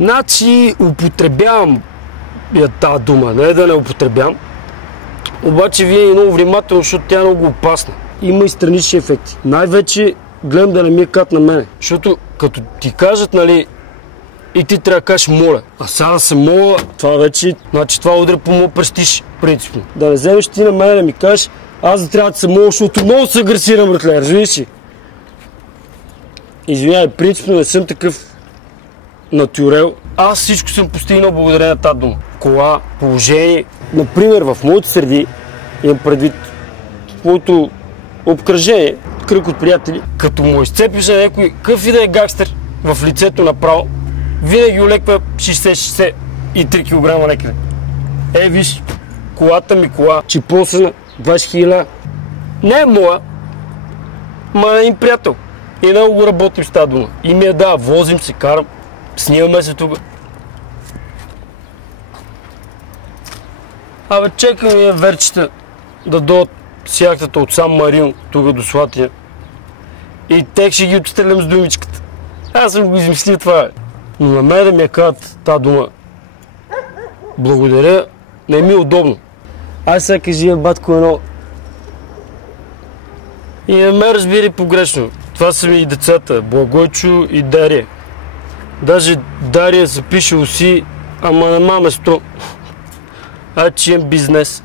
Значи употребявам тази дума, не да не употребявам. Обаче вие много внимателно, защото тя е много опасна. Има и странични ефекти. Най-вече гледам да не ми е кат на мене. Защото като ти кажат, нали, и ти трябва да кажеш моля. А сега да се моля, това вече, значи това удря по моят престиж, принципно. Да не вземеш ти на мене да ми кажеш, аз да трябва да се моля, защото много се агресирам, братле, разбираш ли? Извинявай, принципно не съм такъв натюрел. Аз всичко съм постигнал благодарение на тази дума. Кола, положение. Например, в моите среди, имам предвид моето обкръжение, кръг от приятели, като му изцепиш на някой, какъв и да е гангстер в лицето направо, винаги олеква 60-63 кг някъде. Виж, колата ми кола, чипосана, 20 000. Не е моя, ма е им приятел. И много го работим с тази дума. И ми возим се, карам, снимаме се тук. Абе, чекам и верчета да дойдат с яхтата от Сан Марино, тук до Слатина. И тех ще ги отстрелям с думичката. Аз съм го измислил това. Но на мен да ми я казват тази дума. Благодаря, не ми е удобно. Ай сега кажи, батко, едно. И не ме разбери погрешно. Това са ми и децата, Благойчо и Дария. Даже Дария се пише уси, ама нема место. Че имам бизнес.